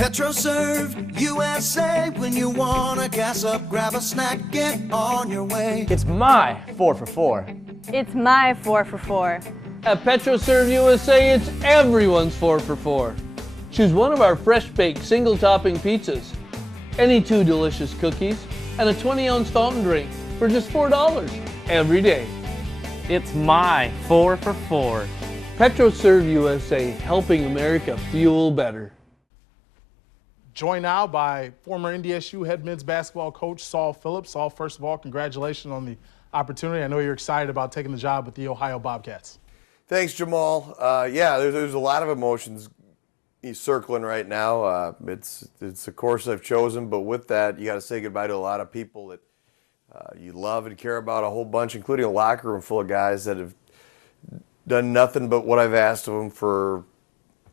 PetroServe USA. When you wanna gas up, grab a snack, get on your way. It's my 4 for 4. It's my 4 for 4. At PetroServe USA, it's everyone's 4 for 4. Choose one of our fresh-baked single-topping pizzas, any 2 delicious cookies, and a 20-ounce fountain drink for just $4 every day. It's my 4 for 4. PetroServe USA, helping America fuel better. Joined now by former NDSU head men's basketball coach Saul Phillips. Saul, first of all, congratulations on the opportunity. I know you're excited about taking the job with the Ohio Bobcats. Thanks, Jamal. Yeah, there's a lot of emotions circling right now. It's a course I've chosen, but with that, you got to say goodbye to a lot of people that you love and care about, a whole bunch, including a locker room full of guys that have done nothing but what I've asked of them for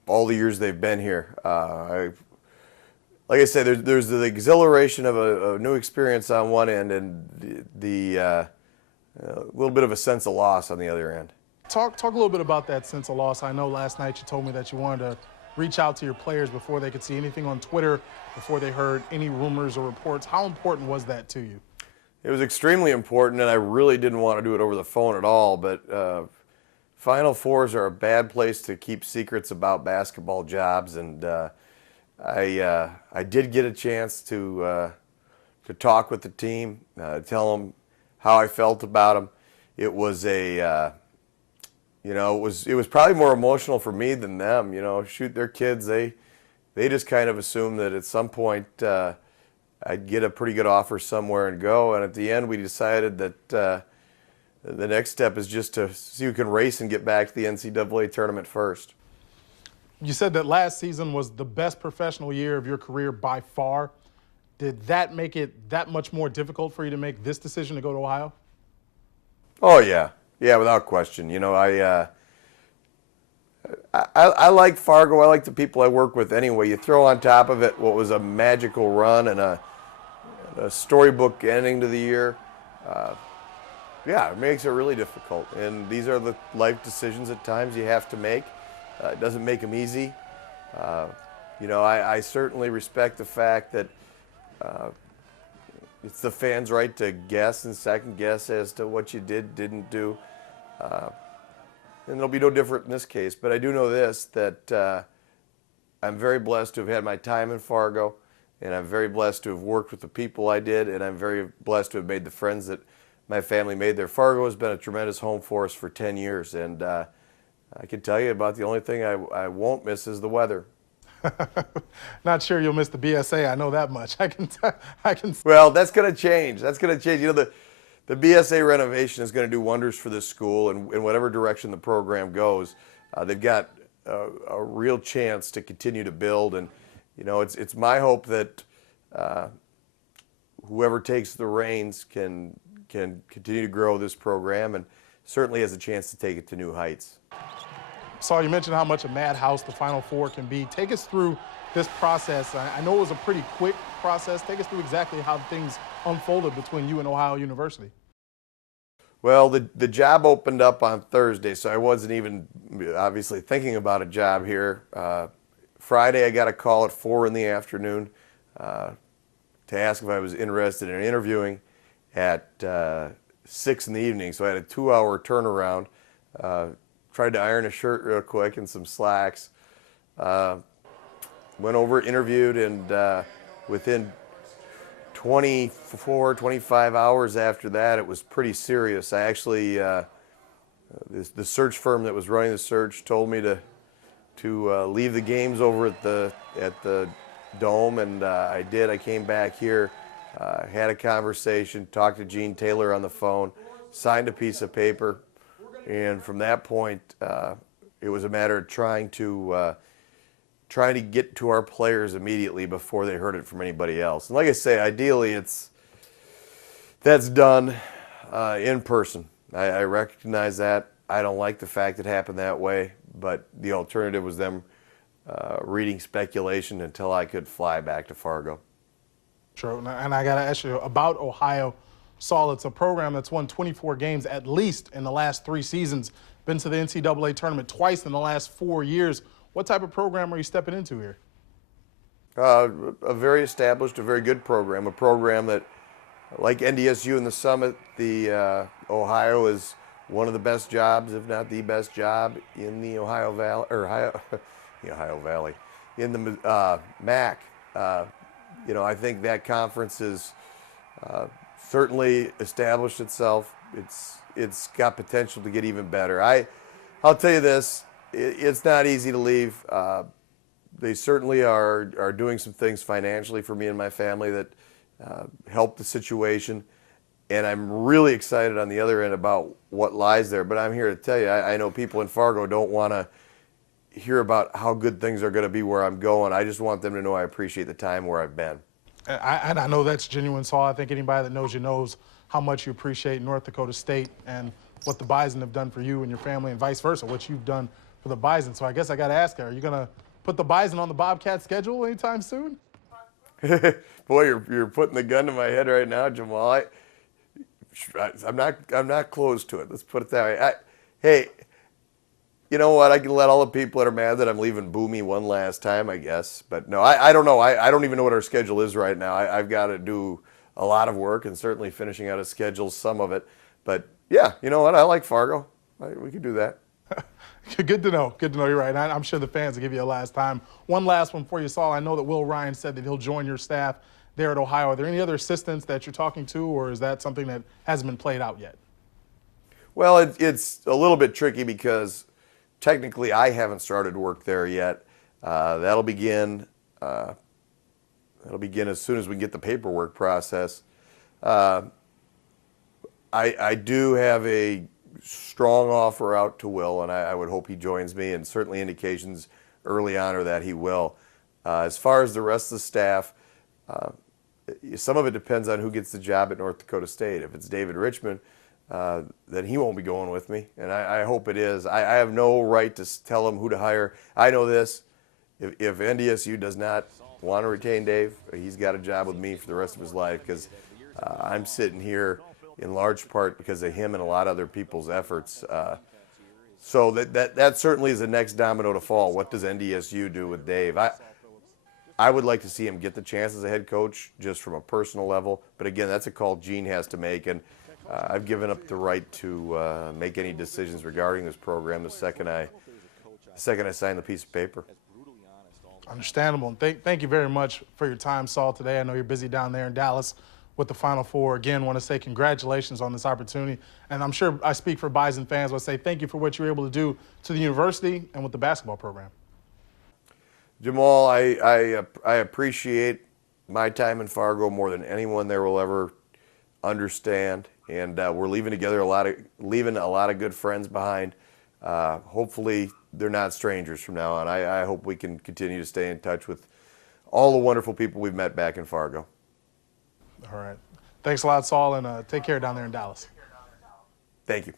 all the years they've been here. Like I said, there's the exhilaration of a new experience on one end and the little bit of a sense of loss on the other end. Talk a little bit about that sense of loss. I know last night you told me that you wanted to reach out to your players before they could see anything on Twitter, before they heard any rumors or reports. How important was that to you? It was extremely important, and I really didn't want to do it over the phone at all, but Final Fours are a bad place to keep secrets about basketball jobs, and I did get a chance to talk with the team, tell them how I felt about them. It was it was probably more emotional for me than them. Shoot, they're kids. They just kind of assumed that at some point I'd get a pretty good offer somewhere and go. And at the end, we decided that the next step is just to see who can race and get back to the NCAA tournament first. You said that last season was the best professional year of your career by far. Did that make it that much more difficult for you to make this decision to go to Ohio? Oh, yeah. Yeah, without question. I like Fargo. I like the people I work with anyway. You throw on top of it what was a magical run and a storybook ending to the year. Yeah, it makes it really difficult. And these are the life decisions at times you have to make. It doesn't make them easy. I certainly respect the fact that it's the fans' right to guess and second guess as to what you didn't do. And it'll be no different in this case. But I do know this, that I'm very blessed to have had my time in Fargo, and I'm very blessed to have worked with the people I did, and I'm very blessed to have made the friends that my family made there. Fargo has been a tremendous home for us for 10 years, and I can tell you about the only thing I won't miss is the weather. Not sure you'll miss the BSA. I know that much. I can. Well, that's going to change. That's going to change. The BSA renovation is going to do wonders for this school, and in whatever direction the program goes, they've got a real chance to continue to build. And it's my hope that whoever takes the reins can continue to grow this program, and certainly has a chance to take it to new heights. Saul, you mentioned how much a madhouse the Final Four can be. Take us through this process. I know it was a pretty quick process. Take us through exactly how things unfolded between you and Ohio University. Well, the job opened up on Thursday, so I wasn't even obviously thinking about a job here. Friday, I got a call at 4 in the afternoon to ask if I was interested in interviewing at 6 in the evening. So I had a 2-hour turnaround. Tried to iron a shirt real quick and some slacks. Went over, interviewed, and within 24, 25 hours after that, it was pretty serious. I actually, the search firm that was running the search told me to leave the games over at the Dome, and I did. I came back here, had a conversation, talked to Gene Taylor on the phone, signed a piece of paper. And from that point, it was a matter of trying to get to our players immediately before they heard it from anybody else. And like I say, ideally, that's done in person. I recognize that. I don't like the fact it happened that way, but the alternative was them reading speculation until I could fly back to Fargo. True, and I got to ask you about Ohio. Saul, it's a program that's won 24 games at least in the last 3 seasons, been to the NCAA tournament twice in the last 4 years. What type of program are you stepping into here? A very established, a very good program, a program that, like NDSU in the Summit, the Ohio is one of the best jobs, if not the best job in the Ohio Valley, or the Ohio Valley, in the MAC. You know, I think that conference has certainly established itself. It's got potential to get even better. I'll tell you this, it's not easy to leave. They certainly are doing some things financially for me and my family that help the situation. And I'm really excited on the other end about what lies there. But I'm here to tell you, I know people in Fargo don't want to hear about how good things are going to be where I'm going. I just want them to know I appreciate the time where I've been. And I know that's genuine, Saul. I think anybody that knows you knows how much you appreciate North Dakota State and what the Bison have done for you and your family, and vice versa, what you've done for the Bison. So I guess I got to ask, are you going to put the Bison on the Bobcat schedule anytime soon? Boy, you're putting the gun to my head right now, Jamal. I'm not close to it. Let's put it that way. Hey, you know what? I can let all the people that are mad that I'm leaving boo me one last time, I guess. But no, I don't know. I don't even know what our schedule is right now. I've got to do a lot of work and certainly finishing out a schedule, some of it. But yeah, you know what? I like Fargo. We could do that. Good to know. Good to know. You're right. I'm sure the fans will give you a last time. One last one for you, Saul. I know that Will Ryan said that he'll join your staff there at Ohio. Are there any other assistants that you're talking to, or is that something that hasn't been played out yet? Well, it's a little bit tricky because technically I haven't started work there yet. That'll begin as soon as we get the paperwork process. I do have a strong offer out to Will, and I would hope he joins me, and certainly indications early on are that he will. As far as the rest of the staff, some of it depends on who gets the job at North Dakota State. If it's David Richmond, then he won't be going with me, and I hope it is. I have no right to tell him who to hire. I know this. If NDSU does not want to retain Dave, he's got a job with me for the rest of his life, because I'm sitting here in large part because of him and a lot of other people's efforts. So that certainly is the next domino to fall. What does NDSU do with Dave? I would like to see him get the chance as a head coach just from a personal level. But again, that's a call Gene has to make. And I've given up the right to make any decisions regarding this program the second I sign the piece of paper. Understandable. And thank you very much for your time, Saul, today. I know you're busy down there in Dallas with the Final Four. Again, want to say congratulations on this opportunity. And I'm sure I speak for Bison fans when I say thank you for what you were able to do to the university and with the basketball program. Jamal, I appreciate my time in Fargo more than anyone there will ever understand. And we're leaving a lot of good friends behind. Hopefully they're not strangers from now on. I hope we can continue to stay in touch with all the wonderful people we've met back in Fargo. All right. Thanks a lot, Saul, and take care down there in Dallas. Thank you.